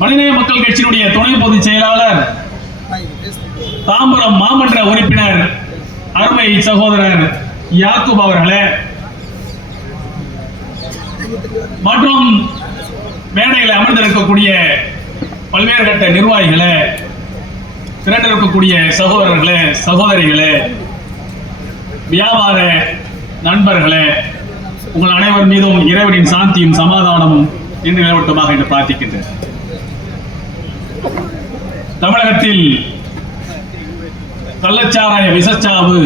மனிதநேய மக்கள் கட்சியினுடைய துணை பொதுச் செயலாளர், தாம்பரம் மாமன்ற உறுப்பினர் அருமை சகோதரர் யாக்கூப் அவர்களே, மற்றும் மேடையில் அமர்ந்திருக்கக்கூடிய பல்வேறு கட்ட நிர்வாகிகளே, திரண்டிருக்கக்கூடிய சகோதரர்களே, சகோதரிகளே, வியாபார நண்பர்களே, உங்கள் அனைவர் மீதும் இறைவனின் சாந்தியும் சமாதானமும் இன்று நிலவட்டமாக என்று பிரார்த்திக்கின்றேன். தமிழகத்தில் கள்ளச்சாராய விஷச்சாவு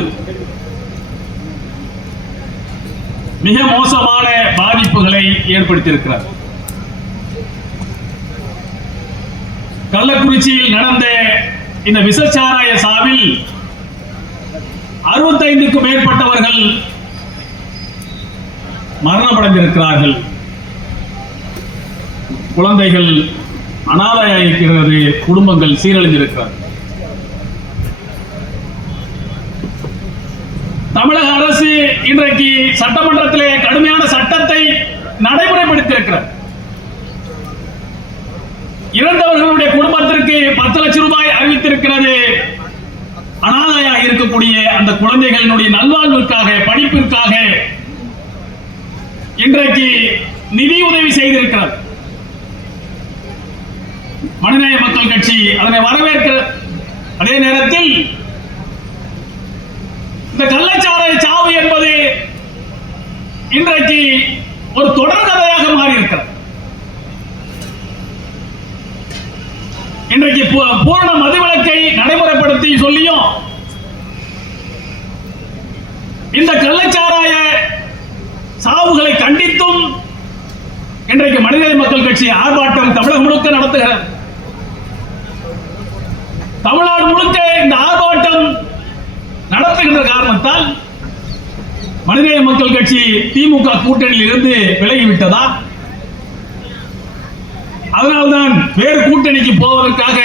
மிக மோசமான பாதிப்புகளை ஏற்படுத்தியிருக்கிறார். கள்ளக்குறிச்சியில் நடந்த இந்த விஷச்சாராய சாவில் 65க்கும் மேற்பட்டவர்கள் மரணமடைந்திருக்கிறார்கள். குழந்தைகள் அனாதையாகிறது, குடும்பங்கள் சீரழிந்திருக்கிறார்கள். தமிழக அரசு இன்றைக்கு சட்டமன்றத்திலே கடுமையான சட்டத்தை நடைமுறைப்படுத்தியிருக்கிறார். இறந்தவர்களுடைய குடும்பத்திற்கு 10 லட்சம் ரூபாய் அறிவித்திருக்கிறது. அனாதையாக இருக்கக்கூடிய அந்த குழந்தைகளினுடைய நல்வாழ்விற்காக, படிப்பிற்காக இன்றைக்கு நிதி உதவி செய்திருக்கிறது. மனிதநேய மக்கள் கட்சி அதனை வரவேற்கிற அதே நேரத்தில் இந்த கள்ளச்சாராய சாவு என்பது இன்றைக்கு ஒரு தொடர் கதையாக மாறி இருக்கிறது. இன்றைக்கு பூரண மதுவிலக்கை நடைமுறைப்படுத்தி சொல்லியும் இந்த கள்ளச்சாராய சாவுகளை கண்டித்தும் இன்றைக்கு மனிதநேய மக்கள் கட்சி ஆர்ப்பாட்டம் தமிழகம் முழுக்க நடத்துகிறது. தமிழ்நாடு முழுக்க இந்த ஆர்ப்பாட்டம் நடத்துகின்ற காரணத்தால் மனிதநேய மக்கள் கட்சி திமுக கூட்டணியில் இருந்து விலகிவிட்டதா? அதனால்தான் வேறு கூட்டணிக்கு போவதற்காக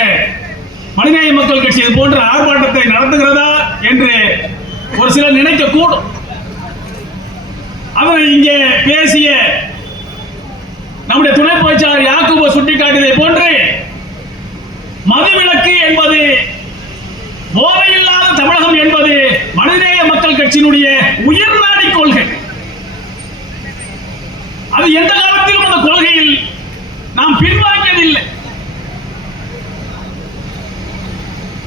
மனிதநேய மக்கள் கட்சி இது போன்ற ஆர்ப்பாட்டத்தை நடத்துகிறதா என்று ஒரு சிலர் நினைக்க கூடும். அதனை இங்கே பேசிய நம்முடைய துணை பொதுச்செயலாளர் யாக்கூப் சுட்டிக்காட்டியதை போன்று மதுவிலக்கு என்பது, போதையில்லாத தமிழகம் என்பது மனிதநேய மக்கள் கட்சியினுடைய உயர்நாடி கொள்கை. அது எந்த காலத்திலும் அந்த கொள்கையில் நாம் பின்வாங்கியதில்லை.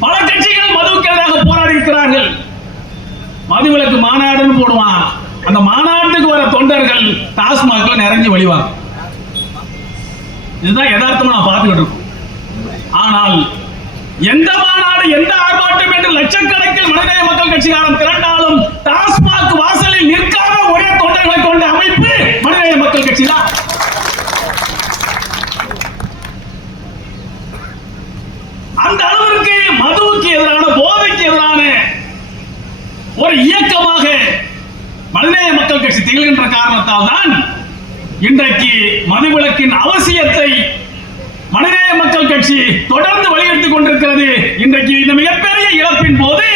பல கட்சிகள் மதுவுக்கு எதிராக போராடி இருக்கிறார்கள். மதுவிலக்கு மாநாடுன்னு போடுவான், அந்த மாநாட்டுக்கு வர தொண்டர்கள் டாஸ்மாக்ல நிறைஞ்சு வழிவாங்க. இதுதான் யதார்த்தமா நான் பார்த்துக்கிட்டு இருக்கோம். ஆனால் எந்த மாநாடு, எந்த ஆர்ப்பாட்டம் என்று லட்சக்கணக்கில் மனிதநேய மக்கள் கட்சிக்காரன் திரண்டாலும் டாஸ்மாக் வாசலில் நிற்காத ஒரே தொண்டர்களை கொண்ட அமைப்பு மனிதநேய மக்கள் கட்சி தான். அந்த அளவிற்கு மதுவுக்கு எதிரான, போதைக்கு எதிரான ஒரு இயக்கமாக மனிதநேய மக்கள் கட்சி திகழ்கின்ற காரணத்தால் தான் இன்றைக்கு மதுவிலக்கின் அவசியத்தை மனிதநேய மக்கள் கட்சி தொடர்ந்து வலியுறுத்திக் கொண்டிருக்கிறது. இன்றைக்கு இந்த மிகப்பெரிய இழப்பின் போது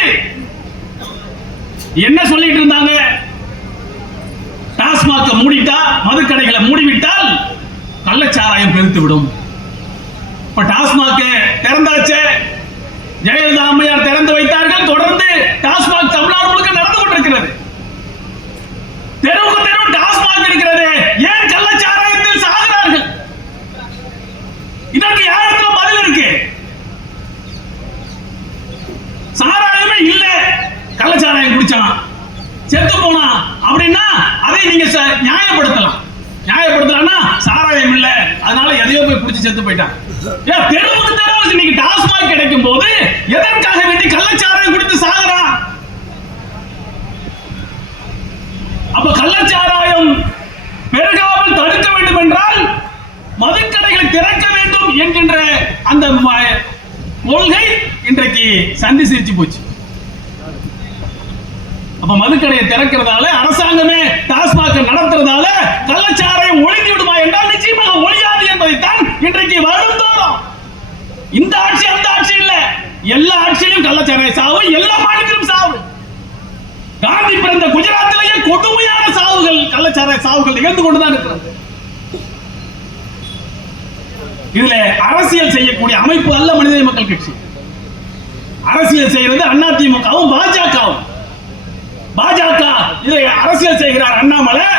என்ன சொல்லிட்டு இருந்தாங்க? டாஸ்மாக் மூடிட்டா, மதுக்கடைகளை மூடிவிட்டால் கள்ளச்சாராயம் பெருத்து விடும். இப்ப டாஸ்மாக் திறந்தாச்சே, ஜெயலலிதா அம்மையார் திறந்து வைத்தார்கள். தொடர்ந்து டாஸ்மாக் தமிழ்நாடு முழுக்க நடந்து கொண்டிருக்கிறது. தெருவுக்கு தெருவு டாஸ்மாக் இருக்கிறது. ஏன் கள்ளச்சாராயத்தில் சாகிறார்கள்? இதற்கு யாருக்கு பதில் இருக்கு? சாராயமே இல்ல, கள்ளச்சாராயம் குடிச்சான் செத்து போனா அப்படின்னா அதை நீங்க நியாயப்படுத்தலாம். நியாயப்படுத்தலாம்னா சாராயம் இல்ல, அதனால எதையோ போய் குடிச்சு செத்து போயிட்டான். தெருவுக்கு தெருவு இன்னைக்கு டாஸ்மாக் கிடைக்கும் போது எதற்காக வேண்டி கள்ளச்சாராயம் குடித்து சாகுறான்? அப்ப கள்ளச்சாராயம் பெருகாமல் தடுக்க வேண்டும் என்றால் மதுக்கடைகளை திறக்க வேண்டும் என்கின்ற அந்த கொள்கை இன்றைக்கு சந்தி சிரிச்சு போச்சு. அப்ப மதுக்கடையை திறக்கிறதால, அரசாங்கமே டாஸ்மாக் நடத்துறதால கள்ளச்சாராயம் ஒழிந்து விடுமா என்றால் நிச்சயமாக ஒழியாது என்பதைத்தான் இன்றைக்கு வருந்தோறும் இந்த ஆட்சி அந்த ஆட்சி இல்ல, எல்லா ஆட்சியிலும் கள்ளச்சாராய சாவு, எல்லா மாநிலத்திலும் சாவு. காந்தி பிறந்த குஜராத்திலேயே கொடுமையான சாவுகள், கள்ளச்சாராய சாவுகள் நிகழ்ந்து கொண்டுதான் இருக்கிறது. இதுல அரசியல் செய்யக்கூடிய அமைப்பு அல்ல மனித மக்கள் கட்சி. அரசியல் செய்கிறது அதிமுகவும் பாஜகவும். பாஜக இதை அரசியல் செய்கிறார் அண்ணாமலை.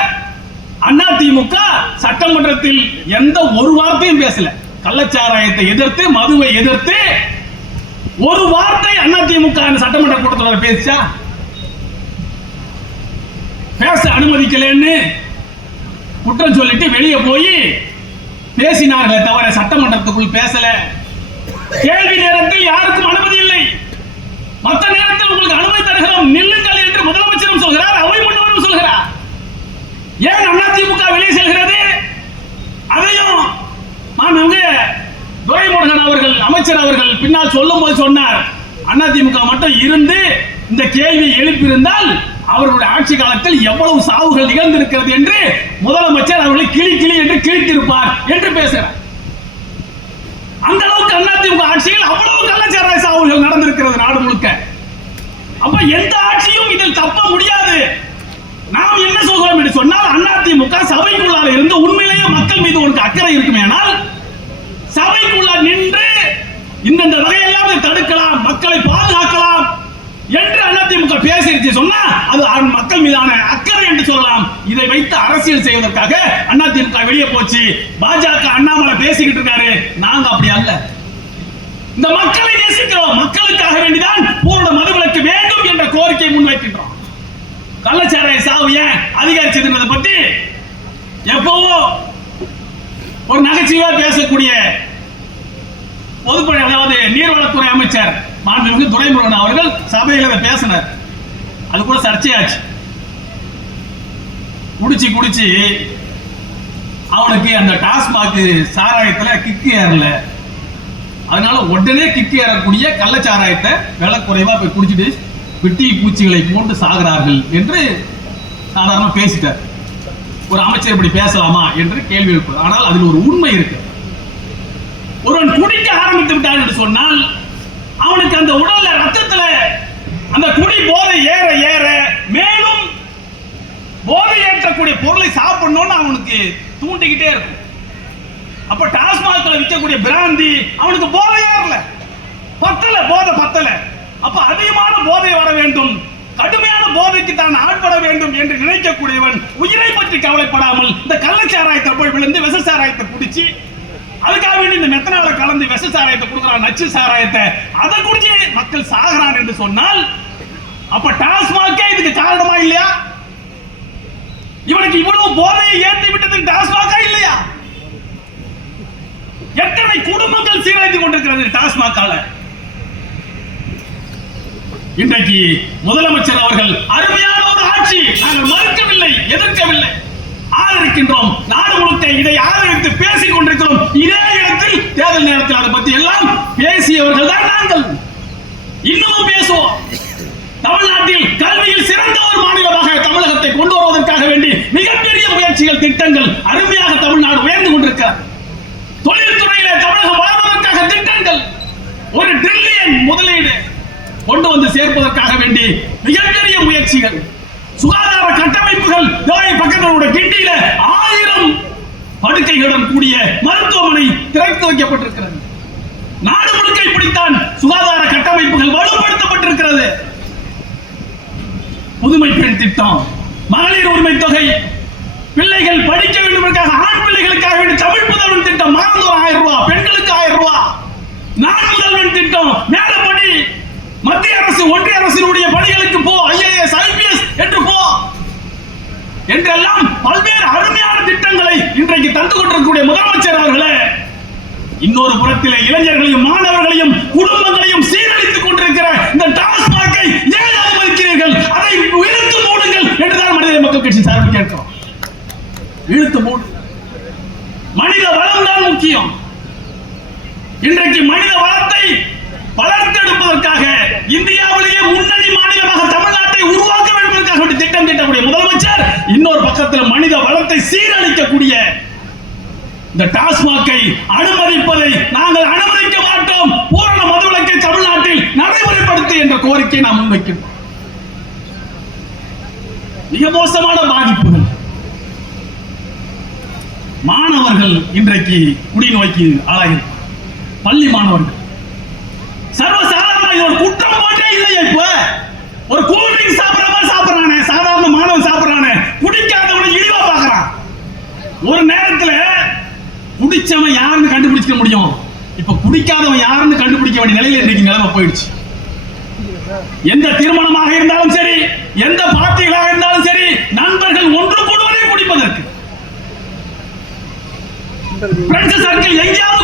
அதிமுக சட்டமன்றத்தில் எந்த ஒரு வார்த்தையும் பேசல. கள்ளச்சாராயத்தை எதிர்த்து, மதுவை எதிர்த்து ஒரு வார்த்தை அதிமுக சட்டமன்ற கூட்டத்தில் பேசா? பேச அனுமதிக்கலன்னு குற்றம் சொல்லிட்டு வெளியே போய் பேசினார்களே தவிர சட்டமன்றத்துக்குள் பேசல. கேள்வி நேரத்தில் யாருக்கும் அனுமதி இல்லை. மற்ற நேரத்தில் உங்களுக்கு அனுமதி தருகிறோம், நில்லுங்கள் என்று முதலமைச்சரும் சொல்கிறார், அவை முன்னவரும் சொல்கிறார். ஏன் அதிமுக வெளியே செல்கிறது? அதையும் மாண்புமிகு துரைமுருகன் அவர்கள், அமைச்சர் அவர்கள் பின்னால் சொல்லும் போது சொன்னார், அதிமுக மட்டும் இருந்து இந்த கேள்வியை எழுப்பியிருந்தால் அவர்களுடைய ஆட்சி காலத்தில் எவ்வளவு சாவுகள் நிகழ்ந்திருக்கிறது என்று முதலமைச்சர் அவர்களை கிளி கிளி என்று கிழித்திருப்பார் என்று பேசுகிறார். அந்த அளவுக்கு அதிமுக ஆட்சியில் அவ்வளவு கள்ளச்சாராய சாவுகள் நடந்திருக்கிறது நாடு முழுக்க. அப்ப எந்த ஆட்சியும் இதில் தப்ப முடியாது. நாம் என்ன சொல்கிறோம் என்று சொன்னால், அதிமுக சபைக்குள்ளார இருந்து உண்மையிலேயே மக்கள் மீது உனக்கு அக்கறை இருக்குமேனால் சபைக்குள்ள நின்று இந்த வகையெல்லாம் தடுக்கலாம், மக்களை பாதுகாக்கலாம் என்று அதிமுக பேசிருச்சு சொன்னா அது மக்கள் மீதான அக்கறை என்று சொல்லலாம். இதை வைத்து அரசியல் செய்வதற்காக அதிமுக வெளியே போச்சு. பாஜக அண்ணாமலை பேசிக்கிட்டு இருக்காரு. நாங்க அப்படி அல்ல. இந்த மக்களை நேசிக்கிறோம். மக்களுக்காக வேண்டிதான் பூரண மதுவிலக்கு வேண்டும் என்ற கோரிக்கையை முன்வைக்கின்றோம். கள்ளச்சாராய சாவு ஏன் அதிகரிச்சதுன்றதை பத்தி எப்பவோ ஒரு நகைச்சுவையா பேசக்கூடிய பொதுப்பணி, அதாவது நீர்வளத்துறை அமைச்சர் மாண்புமிகு துரைமுருகன் அவர்கள் சபையில் பேசினார். அது கூட சர்ச்சையாச்சு. குடிச்சு அவனுக்கு அந்த டாஸ்மாக் சாராயத்துல கிக்கு ஏறல, அதனால உடனே கிக்கு ஏறக்கூடிய கள்ளச்சாராயத்தை விலை குறைவா போய் குடிச்சிட்டு விட்டில் பூச்சிகளை போன்று சாகிறார்கள் என்று சாதாரண பேசிட்டார். ஒரு அமைச்சர் இப்படி பேசலாமா என்று கேள்வி எழுப்பது. ஆனால் அதில் ஒரு உண்மை இருக்கு. ஒருவன் குடிக்க ஆரம்பித்து விட்டான் என்று சொன்னால் அவனுக்கு அந்த உடல்ல ரத்தத்துல அந்த குடி போதை ஏற ஏற மேலும் போதை ஏற்றக்கூடிய பொருளை சாப்பிடணும்னு அவனுக்கு தூண்டிக்கிட்டே இருக்கும். அப்ப டாஸ்மாக்ல விற்கக்கூடிய பிராந்தி அவனுக்கு போதை ஏறல, போதை பத்தல. அப்ப அதிகமான போதை வர வேண்டும், கடுமையான போதைக்கு தான் ஆட்பட வேண்டும் என்று நினைக்கக்கூடியவன் உயிரை பற்றி கவலைப்படாமல் இந்த கள்ளச்சாராயத்தை போய் விழுந்து விஷ சாராயத்தை குடிச்சு, அதுக்காக வேண்டி இந்த மெத்தனால கலந்து விஷ சாராயத்தை கொடுக்கிறான், நச்சு சாராயத்தை, அதை குடிச்சு மக்கள் சாகிறான் என்று சொன்னால் அப்ப டாஸ்மாகே இதுக்கு காரணமா இல்லையா? இவனுக்கு இவ்வளவு போதையை ஏற்றி விட்டதுக்கு டாஸ்மாகா இல்லையா? எத்தனை குடும்பங்கள் சீரழித்துக் கொண்டிருக்கிறது டாஸ்மாகால. இன்றைக்கு முதலமைச்சர் அவர்கள் அருமையான ஒரு ஆட்சி, நாங்கள் மறுக்கவில்லை, எதிர்க்கவில்லை, ஆதரிக்கின்றோம். நாடு முழுக்க இதை ஆதரித்து பேசிக் கொண்டிருக்கிறோம். இதே இடத்தில் தேர்தல் நேரத்தில் அதை பற்றி எல்லாம் பேசியவர்கள் தான் நாங்கள். இன்னமும் பேசுவோம். தமிழ்நாட்டில் கல்வியில் சிறந்த ஒரு மாநிலமாக தமிழகத்தை கொண்டு வருவதற்காக வேண்டி மிகப்பெரிய முயற்சிகள், திட்டங்கள் அருமையாக தமிழ்நாடு உயர்ந்து கொண்டிருக்கிறது. தொழில்துறையில தமிழகம் வளர்வதற்காக திட்டங்கள், ஒரு டிரில்லியன் முதலீடு கொண்டு வந்து சேர்ப்பதற்காக வேண்டி மிகப்பெரிய முயற்சிகள், சுகாதார கட்டமைப்புகள், பக்கத்தில் கிண்டியில 1000 படுக்கைகளுடன் கூடிய மருத்துவமனை திறந்து வைக்கப்பட்டிருக்கிறது. நாடு முழுக்க இப்படித்தான் சுகாதார கட்டமைப்புகள் வலுப்படுத்தப்பட்டிருக்கிறது. புதுமை பெண் திட்டம், மகளிர் உரிமை தொகை, பிள்ளைகள் படிக்க வேண்டும் என்பதற்காக ஆண் பிள்ளைகளுக்காக வேண்டிய தமிழ் புதல்வன் திட்டம், மாதந்தோறும் 1000 ரூபாய், பெண்களுக்கு 1000 ரூபாய், நான் முதல்வன் திட்டம், மேலப்படி மத்திய அரசு ஒன்றிய அரசினுடைய பணிகளுக்கு போ, IAS IPS என்று போ என்றெல்லாம் பல்வேறு அருமையான திட்டங்களை இன்றைக்கு தந்து கொண்டிருக்கக்கூடிய முதலமைச்சர் அவர்களே, இன்னொரு புறத்திலே இளைஞர்களையும் மாணவர்களையும் குடும்பங்களையும் சீரழித்துக் கொண்டிருக்கிற இந்த டாஸ்மாகை ஏன் அனுமதிக்கிறீர்கள்? அதை இழுத்து மூடுங்கள் என்றுதான் மனித மக்கள் கட்சி சார்பில் கேட்கிறோம். இழுத்து மூடு. மனித வளம் தான் முக்கியம். இன்றைக்கு மனித வளத்தை வளர்த்தெடுப்பதற்காக இந்தியாவிலேயே முன்னணி மாநிலமாக தமிழ்நாட்டை உருவாக்க வேண்டும் என்பதற்காக திட்டம் தீட்டக்கூடிய முதலமைச்சர் இன்னொரு பக்கத்தில் மனித வளத்தை சீரழிக்கக்கூடிய இந்த டாஸ்மாகை அனுமதிப்பதை நாங்கள் அனுமதிக்க மாட்டோம். பூரண மதுவிலக்கை தமிழ்நாட்டில் நடைமுறைப்படுத்து என்ற கோரிக்கையை நாம் முன்வைக்கின்றோம். மிக மோசமான பாதிப்புகள். மாணவர்கள் இன்றைக்கு குடிநோய்க்கு ஆளாயிருப்பார். பள்ளி மாணவர்கள் சர்வசாதாரண ஒரு குற்றம் போன்றே இல்லையா? இப்ப ஒரு கூல் ட்ரிங்க் சாப்பிடுற மாதிரி சாப்பிடுறானே, சாதாரண மாணவன் சாப்பிடுறானே, குடிக்காதவனை இழிவா பார்க்கறான். ஒரு நேரத்துல குடிச்சவன் யாருன்னு கண்டுபிடிக்க முடியும், இப்ப குடிக்காதவன் யாருன்னு கண்டுபிடிக்க வேண்டிய நிலையில இன்னைக்கு நிலைமை போயிடுச்சு. எந்த திருமணமாக இருந்தாலும் சரி, எந்த பார்ட்டிகளாக இருந்தாலும் சரி, நண்பர்கள் ஒன்று கூடுவதே குடிப்பதற்கு. ஃப்ரெண்ட்ஸ் சர்க்கிள் எங்கேயாவது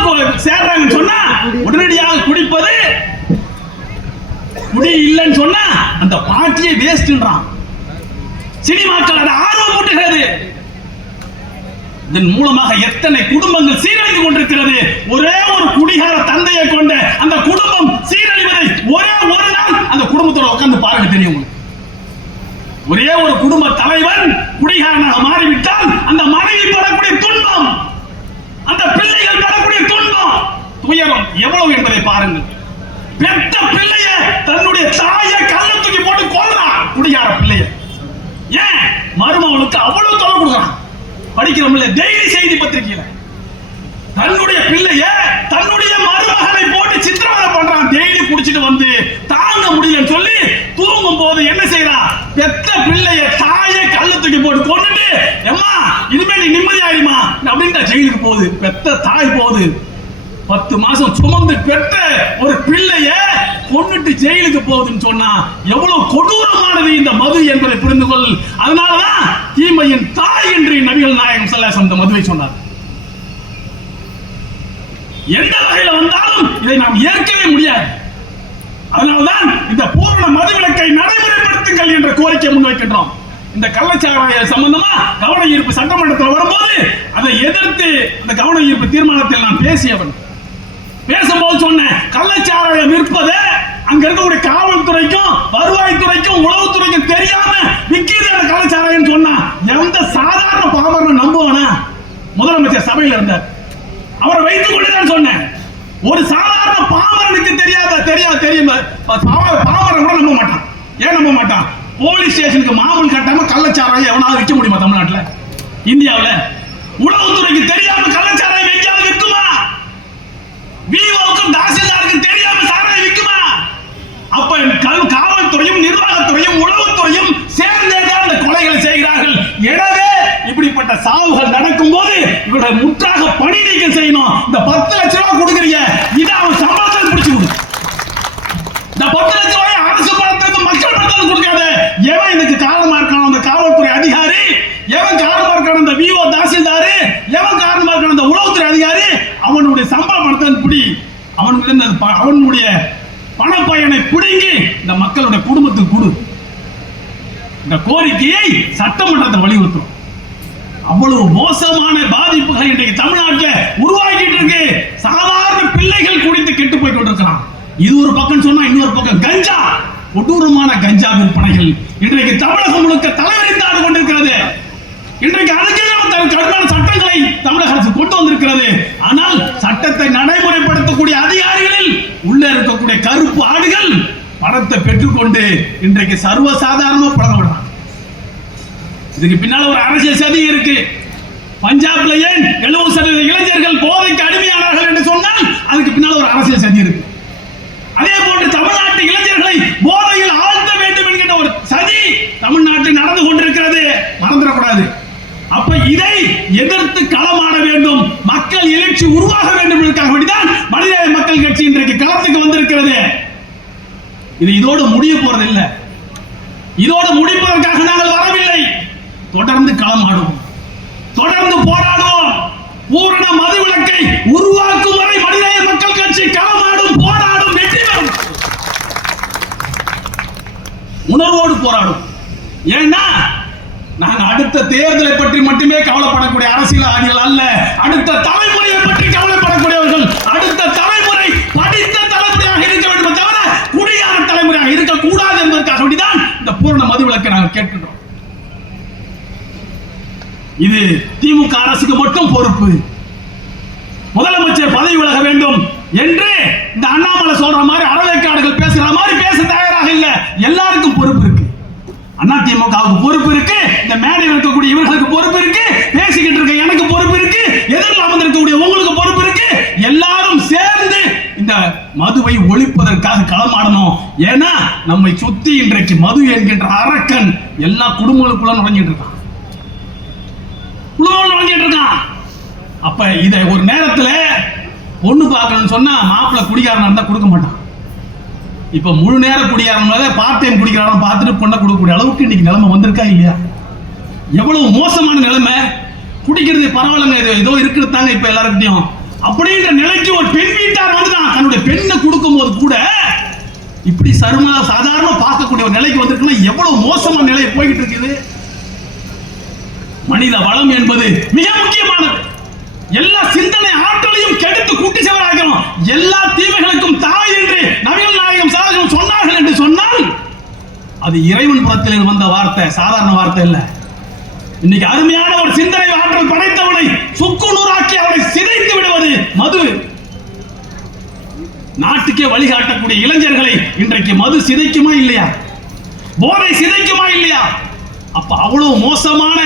சேர்றாங்கன்னு சொன்னா உடனடியாக குடிப்பது. குடி இல்லைன்னு சொன்னா அந்த பார்ட்டியை வேஸ்ட்ன்றான். சினிமாக்கள் அதை ஆர்வம் கூட்டுகிறது. இதன் மூலமாக எத்தனை குடும்பங்கள் சீரழிந்து கொண்டிருக்கிறது. ஒரே ஒரு குடிகார தந்தையை கொண்ட அந்த குடும்பம் சீரழிவதை ஒரே ஒரு நாள் அந்த குடும்பத்தோட உட்கார்ந்து பாருங்க, தெரியும். ஒரே ஒரு குடும்ப தலைவன் குடிகாரனாக மாறிவிட்டால் அந்த மனைவி படக்கூடிய துன்பம், அந்த பிள்ளைகள் படக்கூடிய துன்பம், துயரம் எவ்வளவு என்பதை பாருங்கள். பெத்த பிள்ளைய தன்னுடைய தாயை கல்ல தூக்கி போட்டு கொல்றான் குடிகார பிள்ளைய. ஏன்? மருமகனுக்கு அவ்வளவு தொலை கொடுக்குறான். படிக்கிறோம்ல டெய்லி செய்தி பத்திரிகையில தன்னுடைய பிள்ளைய தன்னுடைய மருமகனை போட்டு சித்திரவதை பண்றான். டெய்லி குடிச்சிட்டு வந்து தாங்க முடியலன்னு சொல்லி தூங்கும் போது என்ன செய்யறான்? பெத்த பிள்ளைய தாயை கல்ல தூக்கி போட்டு கொண்டுட்டு, எம்மா இனிமே நீ நிம்மதியாயிடுமா அப்படின்னு ஜெயிலுக்கு போகுது. பெத்த தாய் போகுது. 10 மாசம் சுமந்து பெற்ற ஒரு பிள்ளைய கொண்டுட்டு ஜெயிலுக்கு போகுதுன்னு சொன்னா எவ்வளவு கொடூரமானது இந்த மது என்பதை புரிந்து கொள். அதனாலதான் தீமையின் தாய் என்று நபிகள் நாயகம் ஸல்லல்லாஹு அலைஹி வஸல்லம் மதுவை சொன்னார். எந்த வகையில வந்தாலும் இதை நாம் ஏற்கவே முடியாது. அதனால்தான் இந்த பூரண மதுவிலக்கை நடைமுறைப்படுத்துங்கள் என்ற கோரிக்கை முன்வைக்கின்றோம். இந்த கள்ளச்சாராய சம்பந்தமா கவன ஈர்ப்பு சட்டமன்றத்தில் வரும்போது அதை எதிர்த்து அந்த கவன ஈர்ப்பு தீர்மானத்தில் நான் பேசும்போது சொன்னேன், கள்ளச்சாராயம் விற்பதை அங்க இருக்கக்கூடிய காவல்துறைக்கும் வருவாய்த்துறைக்கும் உளவுத்துறைக்கும் தெரியாம விக்கிது அந்த கள்ளச்சாராயம் சொன்னா எந்த சாதாரண பாமரன் நம்புவானா? முதலமைச்சர் சபையில் இருந்தார், அவரை வைத்துக் கொண்டுதான் சொன்னேன். ஒரு சாதாரண பாமரனுக்கு தெரியும் பாமரன் கூட நம்ப மாட்டான். ஏன் நம்ப மாட்டான்? போலீஸ் ஸ்டேஷனுக்கு மாமூல் கட்டாம கள்ளச்சாராயம் எவனாவது விற்க முடியுமா தமிழ்நாட்டுல, இந்தியாவுல? உளவுத்துறைக்கு தெரியாம கள்ளச்சாராயம் எங்கேயாவது விற்குமா? விஓக்கும் தாசில்தாருக்கும் தெரியாம சாராயம் விற்குமா? அப்ப காவல்துறையும் நிர்வாகத்துறையும் உளவுத்துறையும் சேர்ந்தேதான் இந்த கொலைகளை செய்கிறார்கள். எனவே இப்படிப்பட்ட சாவுகள் நடக்கும் போது இவரை முற்றாக பணி நீக்கம் செய்யணும். இந்த 10 லட்சம் ரூபாய் கொடுக்குறீங்க, இதை அவன் சம்பளத்தில் பிடிச்சு கொடு. இந்த 10 லட்சம் ரூபாய் அரசு பணத்திலிருந்து மக்கள் பணத்தில் கொடுக்காத. எவன் இதுக்கு காரணமா இருக்கானோ அந்த காவல்துறை அதிகாரி, எவன் காரணமா இருக்கான அந்த விஓ தாசில்தாரு, எவன் காரணமா இருக்கான அந்த உளவுத்துறை அதிகாரி, அவனுடைய சம்பள பணத்தை பிடி. அவனுடைய பணப்பயனை பிடுங்கி இந்த மக்களுடைய குடும்பத்துக்கு கொடு. இந்த கோரிக்கையை சட்டமன்றத்தை வலியுறுத்தும். அவ்வளவு மோசமான பாதிப்புகள் இன்றைக்கு தமிழ்நாட்டில் உருவாக்கிட்டு இருக்கு. சாதாரண பிள்ளைகள் குடித்து கெட்டு போய் கொண்டிருக்கிறான். இது ஒரு பக்கம் சொன்னா இன்னொரு பக்கம் கஞ்சா, கொடூரமான கஞ்சா விற்பனைகள் இன்றைக்கு தமிழகம் முழுக்க தலைவரித்தாடு கொண்டிருக்கிறது. இன்றைக்கு அதுக்கு கடுமையான சட்டங்களை தமிழக அரசு கொண்டு வந்திருக்கிறது. ஆனால் சட்டத்தை நடைமுறைப்படுத்தக்கூடிய அதிகாரிகளில் உள்ள இருக்கக்கூடிய கருப்பு ஆடுகள் பணத்தை பெற்றுக்கொண்டு இன்றைக்கு சர்வசாதாரணமா பழக விடுறாங்க. இதுக்கு பின்னால ஒரு அரசியல் சதி இருக்கு. பஞ்சாப்ல ஏன் 70% இளைஞர்கள் போதைக்கு அடிமையானார்கள் என்று சொன்னால் அதுக்கு பின்னால ஒரு அரசியல் சதி இருக்கு. அதே போன்று தமிழ்நாட்டு இளைஞர்களை போதையில் ஆழ்த்த வேண்டும் என்கிற ஒரு சதி தமிழ்நாட்டில் நடந்து கொண்டிருக்கிறது, மறந்துடக்கூடாது. அப்ப இதை எதிர்த்து களமாட வேண்டும், மக்கள் எழுச்சி உருவாக வேண்டும் என்பதற்காக வேண்டிதான் மனிதநேய மக்கள் கட்சி இன்றைக்கு களத்துக்கு வந்திருக்கிறது. இது இதோடு முடிய போறது இல்லை, இதோடு முடிப்பதற்காக நாங்கள் வரவில்லை. தொடர்ந்து களமாடுவோம், தொடர்ந்து போராடுவோம். பூரண மதுவிலக்கை உருவாக்கும் வரை மனிதநேய மக்கள் கட்சி களமாடும், போராடும், வெற்றி பெறும். உணர்வோடு போராடும். ஏன்னா நாங்க அடுத்த தேர்தலை பற்றி மட்டுமே கவலைப்படக்கூடிய அரசியல்வாதிகள் அல்ல, அடுத்த தலைமுறையை பற்றி கவலைப்படக்கூடியவர்கள். அடுத்த தலைமுறை படித்த தலைமுறையாக இருக்க வேண்டும் தவிர குடியார தலைமுறையாக இருக்கக்கூடாது என்பதற்காக வேண்டிதான் இந்த பூரண மதுவிலக்கை நாங்கள் கேட்கின்றோம். இது திமுக அரசுக்கு மட்டும் பொறுப்பு. முதலமைச்சர் பதவி விலக வேண்டும் என்று இந்த அண்ணாமலை சொல்ற மாதிரி அறவேக்காடுகள் பேசுற மாதிரி பேச தயாராக இல்ல. எல்லாருக்கும் பொறுப்பு இருக்கு. அதிமுகவுக்கு பொறுப்பு இருக்கு, இந்த மேடையில் இருக்கக்கூடிய இவர்களுக்கு பொறுப்பு இருக்கு, பேசிக்கிட்டு இருக்க எனக்கு பொறுப்பு இருக்கு, சேர்ந்து இந்த மதுவை ஒழிப்பதற்காக களமாடணும். ஏன்னா நம்மை சுத்தி இன்றைக்கு மது என்கின்ற அரக்கன் எல்லா குடும்பங்களுக்குள்ள நுழைஞ்சிட்டு இருக்கான். அப்ப இத ஒரு நேரத்துல பொண்ணு பார்க்கணும்னு சொன்னா மாப்பிள்ள குடிகாரனா இருந்தா கொடுக்க மாட்டான். இப்ப முழு நேர குடிகாரன் பார்ட் டைம் குடிக்கிறான பார்த்துட்டு பொண்ணை கொடுக்கக்கூடிய அளவுக்கு இன்னைக்கு நிலைமை வந்திருக்கா இல்லையா? எவ்வளவு மோசமான நிலைமை. குடிக்கிறது பரவாயில்லைங்க, ஏதோ இருக்கிறதாங்க இப்ப எல்லாருக்கிட்டையும் அப்படின்ற நிலைக்கு ஒரு பெண் வீட்டார் வந்துதான் தன்னுடைய பெண்ணை கொடுக்கும் போது கூட இப்படி சாதாரண பார்க்கக்கூடிய ஒரு நிலைக்கு வந்திருக்குன்னா எவ்வளவு மோசமான நிலை போய்கிட்டு இருக்குது. மனித வளம் என்பது மிக முக்கியமானது. எல்லா சிந்தனை ஆற்றலையும் கெடுத்து குட்டி செவராகிறோம். எல்லா தீமைகளுக்கும் தாய் என்று நபிகள் நாயகம் ஸல்லல்லாஹு சொன்னார்கள் என்று சொன்னால் அது இறைவன் புறத்தில் வந்த வார்த்தை, சாதாரண வார்த்தை இல்ல. இன்னைக்கு அருமையான ஒரு சிந்தனை ஆற்றல் படைத்தவனை சுக்குநூறாக்கி அவனை சிதைத்து விடுவது மது. நாட்டுக்கே வழிகாட்டக்கூடிய இளைஞர்களை இன்றைக்கு மது சிதைக்குமா இல்லையா? போதை சிதைக்குமா இல்லையா? அப்ப அவ்வளவு மோசமான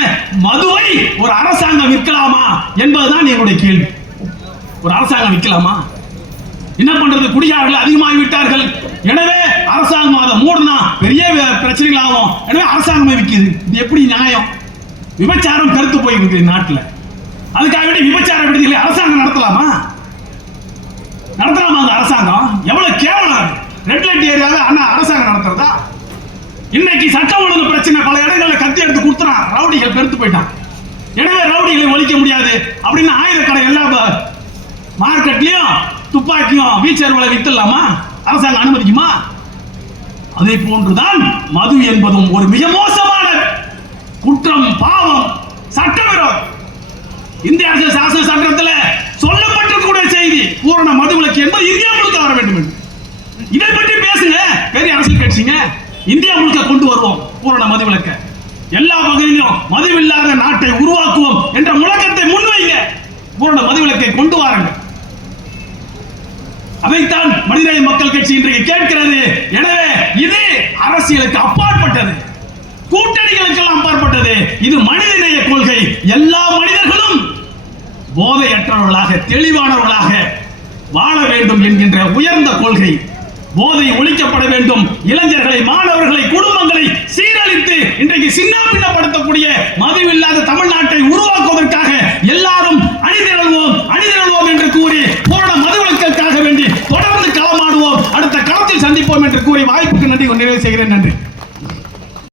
மதுவை ஒரு அரசாங்கம் விற்கலாமா என்பதுதான் என்னுடைய கேள்வி. ஒரு அரசாங்கம் விற்கலாமா? என்ன பண்றது? குடியார்கள் அதிகமாகி விட்டார்கள். எனவே அரசாங்கம் அதை மூடனா பெரிய பிரச்சனைகள் ஆகும். எனவே அரசாங்கமே விற்குது. இது எப்படி நியாயம்? விபச்சாரம் கருத்து போயிருக்கு நாட்டில். அதுக்காக வேண்டி விபச்சார விடுதிகளை அரசாங்கம் நடத்தலாமா? நடத்தலாமா? அந்த அரசாங்கம் எவ்வளவு கேவலம். ரெட் லைட் ஏரியாவை ஆனா அரசாங்கம் நடத்துறதா? இன்னைக்கு சட்டம் ஒழுங்கு பிரச்சனை பல இடங்களில் கத்தி எடுத்து கொடுத்துறான். ரவுடிகள் பெருத்து போயிட்டான். எனவே ரவுடிகளை ஒழிக்க முடியாது அப்படின்னு ஆயுத கடை எல்லா மார்க்கெட்லயும் துப்பாக்கியும் வீச்சர்களை வித்துலாமா? அரசாங்கம் அனுமதிக்குமா? அதே போன்றுதான் மது என்பதும் ஒரு மிக மோசமான குற்றம், பாவம், சட்டவிரோதம். இந்திய அரசியல் சாசன சட்டத்தில் சொல்லப்பட்டிருக்கக்கூடிய செய்தி பூரண மதுவிலக்கு என்பது இந்தியா முழுக்க வர வேண்டும் என்று. இதை பற்றி பேசுங்க பெரிய அரசியல் கட்சிங்க. இந்தியா முழுக்க கொண்டு வருவோம் பூரண மதுவிலக்க. எல்லா பகுதியிலும் மதுவில்லாத நாட்டை உருவாக்குவோம் என்ற முழக்கத்தை முன்வைங்க. பூரண மதுவிலக்கை கொண்டு வாருங்கள். அதைத்தான் மனிதநேய மக்கள் கட்சி இன்றைக்கு கேட்கிறது. எனவே இது அரசியலுக்கு அப்பாற்பட்டது, கூட்டணிகளுக்கெல்லாம் அப்பாற்பட்டது. இது மனிதநேய கொள்கை. எல்லா மனிதர்களும் போதையற்றவர்களாக தெளிவானவர்களாக வாழ வேண்டும் என்கின்ற உயர்ந்த கொள்கை. போதை ஒழிக்கப்பட வேண்டும். இளைஞர்களை, மாணவர்களை, குடும்பங்களை சீரழித்து இன்றைக்கு சின்னாபின்னப்படுத்தக்கூடிய